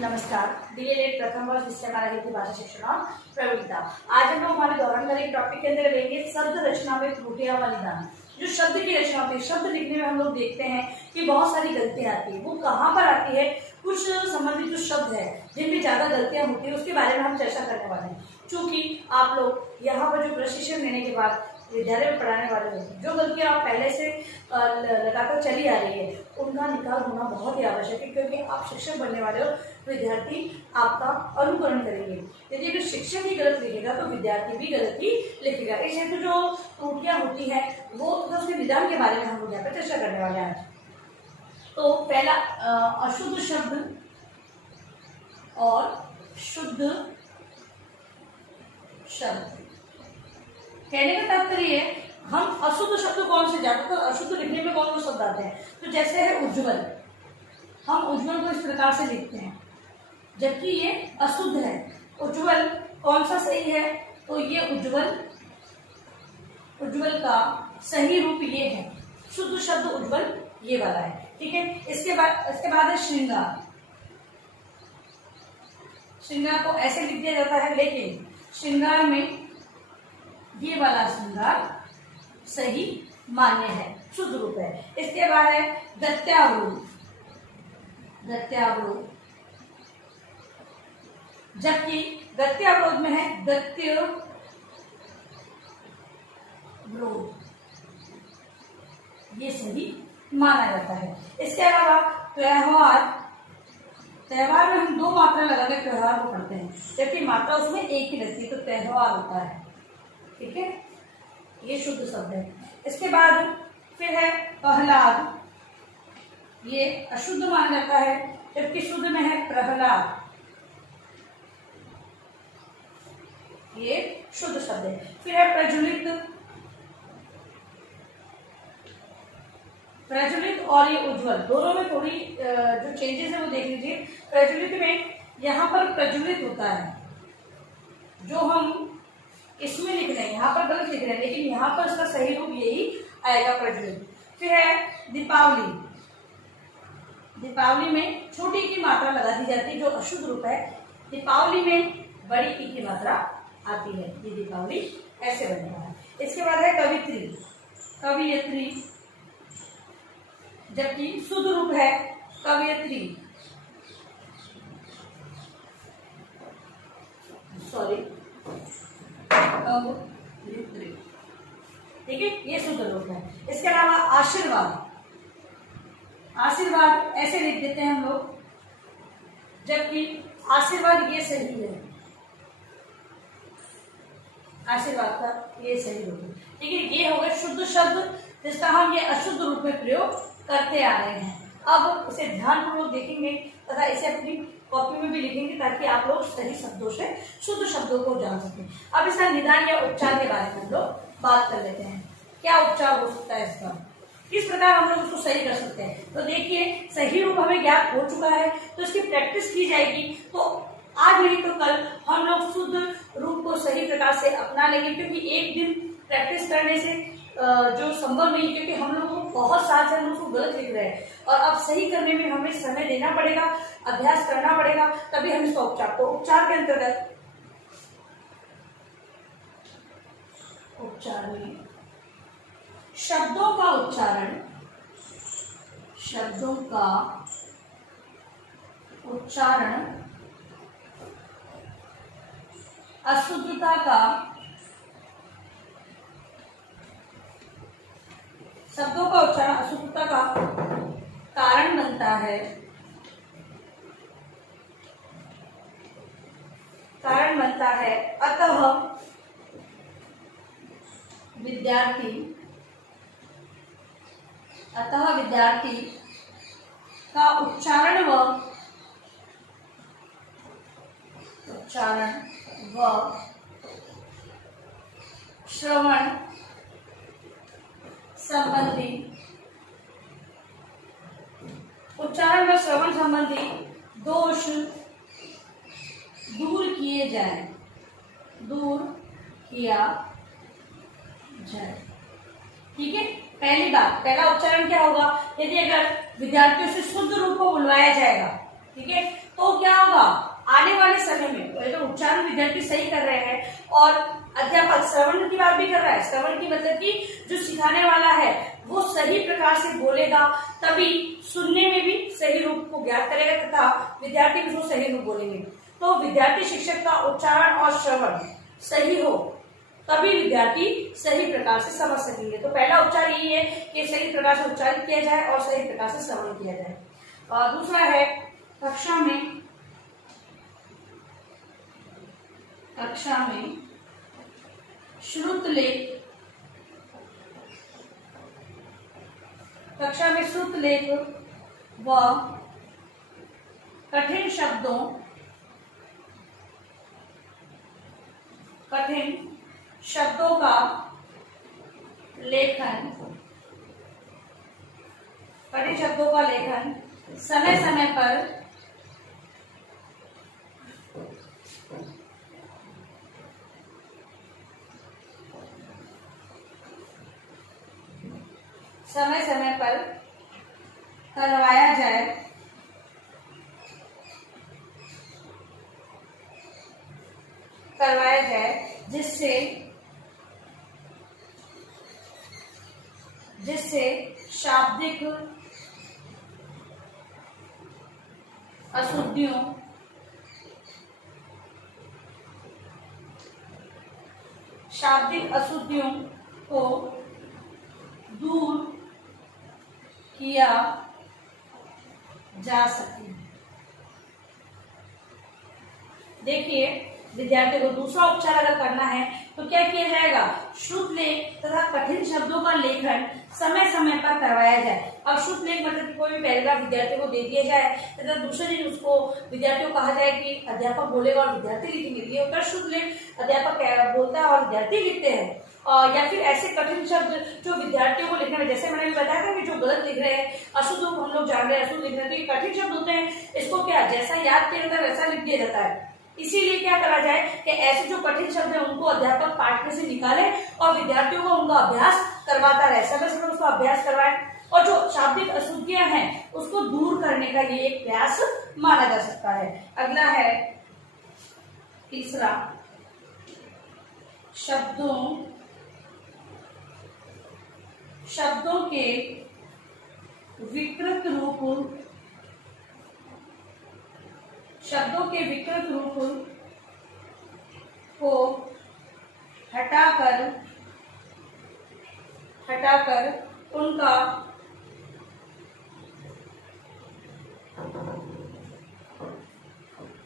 नमस्कार। डीएलएड प्रथम वर्ष विषय हमारा हिंदी भाषा शिक्षण और प्रवृत्ता। आज हम लोग हमारे दोहन करेंगे टॉपिक के अंदर लेंगे शब्द रचना में त्रुटियां व निदान। जो शब्द की रचना होती है, शब्द लिखने में हम लोग देखते हैं कि बहुत सारी गलतियां आती है। वो कहाँ पर आती है? कुछ संबंधित जो शब्द है जिनमें ज्यादा गलतियां होती है उसके बारे में हम चर्चा करने वाले हैं। चूंकि आप लोग यहाँ पर जो प्रशिक्षण लेने के बाद विद्यालय में पढ़ाने वाले हैं, जो गलतियां आप पहले से लगातार चली आ रही है उनका निकाल होना बहुत ही आवश्यक है, क्योंकि आप शिक्षक बनने वाले हो। विद्यार्थी आपका अनुकरण करेंगे। यदि अगर शिक्षक ही गलत लिखेगा तो विद्यार्थी भी गलत ही लिखेगा। इस हेतु जो त्रुटियां होती है वो तो उसके निदान के बारे में हम लोग यहाँ पर चर्चा करने वाले हैं आज। तो पहला अशुद्ध शब्द और शुद्ध शब्द। कहने का तात्पर्य है हम अशुद्ध शब्द कौन से जानते हैं, तो अशुद्ध लिखने में कौन से शब्द आते हैं। तो जैसे है उज्ज्वल, हम उज्ज्वल को इस प्रकार से लिखते हैं जबकि ये अशुद्ध है। उज्ज्वल कौन सा सही है? तो ये उज्ज्वल का सही रूप ये है। शुद्ध शब्द उज्ज्वल ये वाला है, ठीक है। इसके बाद है श्रृंगार। श्रृंगार को ऐसे लिख दिया जाता है, लेकिन श्रृंगार में ये वाला श्रृंगार सही मान्य है, शुद्ध रूप है। इसके बाद है दत्यावरोध। जबकि गत्यावरोध में है गत्यवरोध, ये सही माना जाता है। इसके अलावा त्योहार में हम दो मात्रा लगा के त्योहार को पढ़ते हैं, जबकि मात्रा उसमें एक ही लगती है, तो त्योहार होता है, ठीक है। ये शुद्ध शब्द है। इसके बाद फिर है प्रहलाद, ये अशुद्ध माना जाता है, जबकि शुद्ध में है प्रहलाद, ये शुद्ध शब्द है। फिर है प्रज्वलित और ये उज्ज्वल, दोनों में थोड़ी जो चेंजेस है वो देख लीजिए। प्रज्वलित में यहाँ पर प्रज्वलित होता है, जो हम इसमें लिख रहे हैं यहाँ पर गलत लिख रहे हैं, लेकिन यहाँ पर इसका सही रूप यही आएगा, प्रज्वलित। फिर है दीपावली। दीपावली में छोटी की मात्रा लगा दी जाती है, जो अशुद्ध रूप है। दीपावली में बड़ी ई की मात्रा आती है, ये दीपावली ऐसे बनता है। इसके बाद है कवियत्री, जबकि शुद्ध रूप है कवियत्री, ठीक है, ये शुद्ध रूप है। इसके अलावा आशीर्वाद ऐसे लिख देते हैं हम लोग, जबकि आशीर्वाद ये सही है, आशीर्वाद का ये सही रूप है, ठीक है। ये हो गए शुद्ध शब्द जिसका हम ये अशुद्ध रूप में प्रयोग करते आ रहे हैं। अब इसे ध्यानपूर्वक देखेंगे तथा इसे अपनी कॉपी में भी लिखेंगे, ताकि आप लोग सही शब्दों से शुद्ध शब्दों को जान सकें। अब इसका निदान या उपचार के बारे में हम लोग बात कर लेते हैं। क्या उपचार हो सकता है इसका, किस प्रकार हम लोग उसको सही कर सकते हैं। तो देखिए, सही रूप हमें ज्ञात हो चुका है, तो इसकी प्रैक्टिस की जाएगी। तो आज नहीं तो कल हम लोग शुद्ध रूप को सही प्रकार से अपना लेंगे, क्योंकि एक दिन प्रैक्टिस करने से जो संभव नहीं, क्योंकि हम लोग को बहुत साल से हम लोग गलत लिख रहे हैं, और अब सही करने में हमें समय देना पड़ेगा, अभ्यास करना पड़ेगा, तभी हम इसका उपचार के अंतर्गत उपचार में शब्दों का उच्चारण अशुद्धता का शब्दों का उच्चारण अशुद्धता का कारण बनता है, अतः विद्यार्थी का उच्चारण व श्रवण संबंधी दोष दूर किया जाए, ठीक है। पहला उच्चारण क्या होगा? यदि अगर विद्यार्थियों से शुद्ध रूप को बुलवाया जाएगा ठीक है। तो क्या होगा आने वाले समय में तो उच्चारण विद्यार्थी सही कर रहे हैं और अध्यापक श्रवण की बात भी कर रहा है। श्रवण की मतलब कि जो सिखाने वाला है वो सही प्रकार से बोलेगा, तभी सुनने में भी सही रूप को ज्ञात करेगा तथा विद्यार्थी उसको सही रूप बोलेंगे। तो विद्यार्थी शिक्षक का उच्चारण और श्रवण सही हो तभी विद्यार्थी सही प्रकार से समझ सकेंगे। तो पहला उपचार यही है कि सही प्रकार से उच्चारित किया जाए और सही प्रकार से श्रवण किया जाए। और दूसरा है कक्षा में श्रुतलेख, कक्षा में श्रुतलेख व कठिन शब्दों का लेखन, कठिन शब्दों का लेखन समय समय पर करवाया जाए जिससे शाब्दिक अशुद्धियों को दूर किया जा सके। देखिए विद्यार्थी को दूसरा उपचार अगर करना है तो क्या किया जाएगा, श्रुतलेख तथा कठिन शब्दों का लेखन समय समय पर करवाया जाए। अब श्रुतलेख मतलब कोई भी पैराग्राफ विद्यार्थी को दे दिया जाए तथा दूसरे दिन उसको विद्यार्थी को कहा जाए कि अध्यापक बोलेगा और विद्यार्थी लिखेंगे। ये होता है श्रुतलेख, अध्यापक बोलता है और विद्यार्थी लिखते हैं। या फिर ऐसे कठिन शब्द जो विद्यार्थियों को लिखने में, जैसे मैंने भी बताया था कि जो गलत लिख रहे हैं, अशुद्ध हम लोग जान रहे हैं, अशुद्ध लिख रहे हैं, तो ये कठिन शब्द होते हैं, इसको क्या जैसा याद किया जाता है वैसा लिख दिया जाता है। इसीलिए क्या करा जाए कि ऐसे जो कठिन शब्द है उनको अध्यापक पाठ में से निकाले और विद्यार्थियों को उनका अभ्यास करवाता रहे, समय समय उसका अभ्यास करवाए और जो शाब्दिक अशुद्धियां हैं उसको दूर करने का ये एक प्रयास माना जा सकता है। अगला है तीसरा, शब्दों के विकृत रूप को हटाकर उनका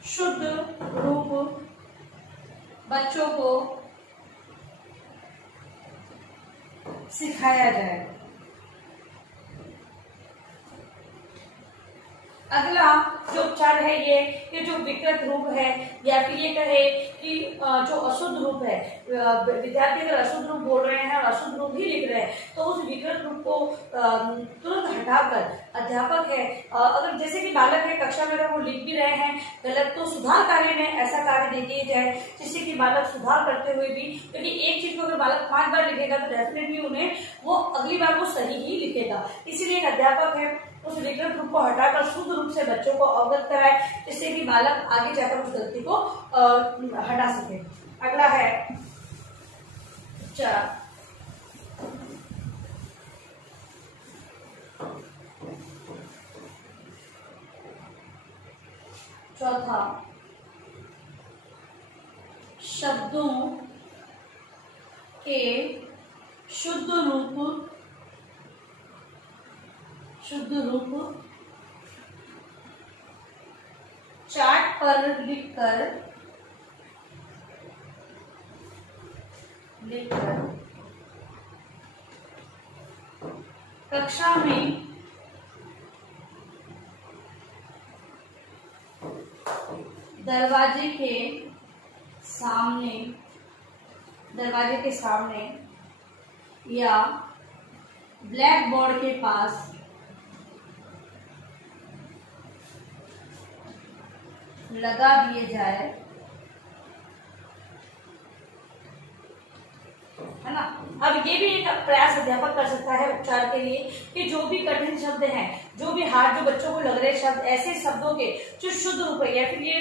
शुद्ध रूप बच्चों को सिखाया जाए। अगला जो उपचार है ये जो विकृत रूप है या फिर ये कहे कि जो अशुद्ध रूप है, विद्यार्थी अगर अशुद्ध रूप बोल रहे हैं और अशुद्ध रूप ही लिख रहे हैं तो उस विकृत रूप को तुरंत हटाकर अध्यापक है, अगर जैसे कि बालक है कक्षा में अगर वो लिख भी रहे हैं गलत तो सुधार कार्य में ऐसा कार्य दे दिया जाए जिससे कि बालक सुधार करते हुए भी, क्योंकि एक चीज को अगर बालक 5 बार लिखेगा तो डेफिनेटली उन्हें वो अगली बार वो सही ही लिखेगा। इसीलिए एक अध्यापक है उस विकृत रूप को हटाकर शुद्ध रूप से बच्चों को अवगत कराए जिससे कि बालक आगे जाकर उस गलती को हटा सके। अगला है चौथा, शब्दों के शुद्ध रूप चार्ट पर लिखकर कक्षा में दरवाजे के सामने या ब्लैक बोर्ड के पास लगा दिए जाए, है ना। अब ये भी एक प्रयास अध्यापक कर सकता है उपचार के लिए कि जो भी कठिन शब्द हैं जो भी हार्ड जो बच्चों को लग रहे शब्द, ऐसे शब्दों के जो शुद्ध रूप है, या फिर ये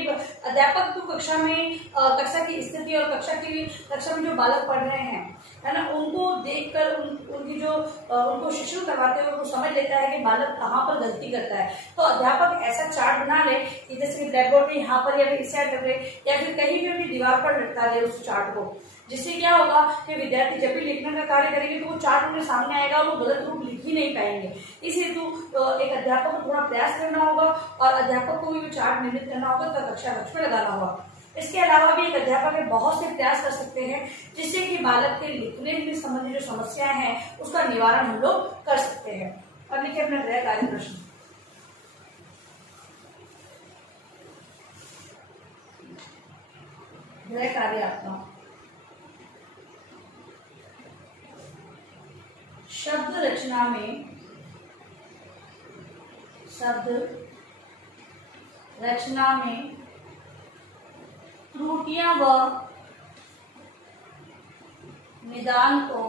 अध्यापक को कक्षा में कक्षा की स्थिति और कक्षा में जो बालक पढ़ रहे हैं, है ना, उनको देखकर उनकी जो उनको शिक्षण करवाते हुए वो समझ लेता है कि बालक कहाँ पर गलती करता है। तो अध्यापक ऐसा चार्ट बना ले कि जैसे कि ब्लैक बोर्ड में यहाँ पर या फिर इस साइड पे या फिर कहीं भी अपनी दीवार पर लटका दे उस चार्ट को, जिससे क्या होगा कि विद्यार्थी जब भी लिखने का कार्य करेंगे तो वो चार्ट उनके सामने आएगा और वो गलत रूप लिख ही नहीं पाएंगे। इस हेतु एक अध्यापक को थोड़ा प्रयास करना होगा और अध्यापक को भी चार्ट निर्मित करना होगा तो कक्षा कक्ष में लगाना होगा। इसके अलावा भी एक अध्यापक है बहुत से प्रयास कर सकते हैं जिससे कि बालक के लिखने में संबंधित जो समस्याएं हैं उसका निवारण हम लोग कर सकते हैं। और लिखिए अपना गृह कार्य प्रश्न। गृह कार्य आपका शब्द रचना में त्रुटियां व निदान को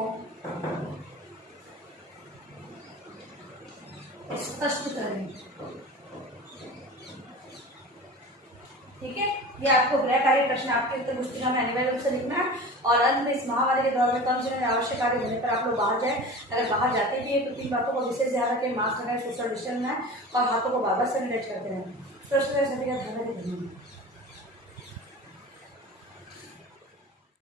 स्पष्ट करें। ठीक है, ये आपको गृह कार्य प्रश्न आपके उत्तर पुस्तिका में अनिवार्य रूप से लिखना है। और अंत में इस महामारी के दौर में कम से कम आवश्यक कार्य होने पर आप लोग बाहर जाए। अगर बाहर जाते भी है तो 3 बातों को विशेष ध्यान रखें, मास्क लगाएं, सोशल डिस्टेंस है और हाथों को बार बार सैनिटाइज करते रहें। स्वस्थ रहें, सभी का ध्यान रखें। धन्यवाद।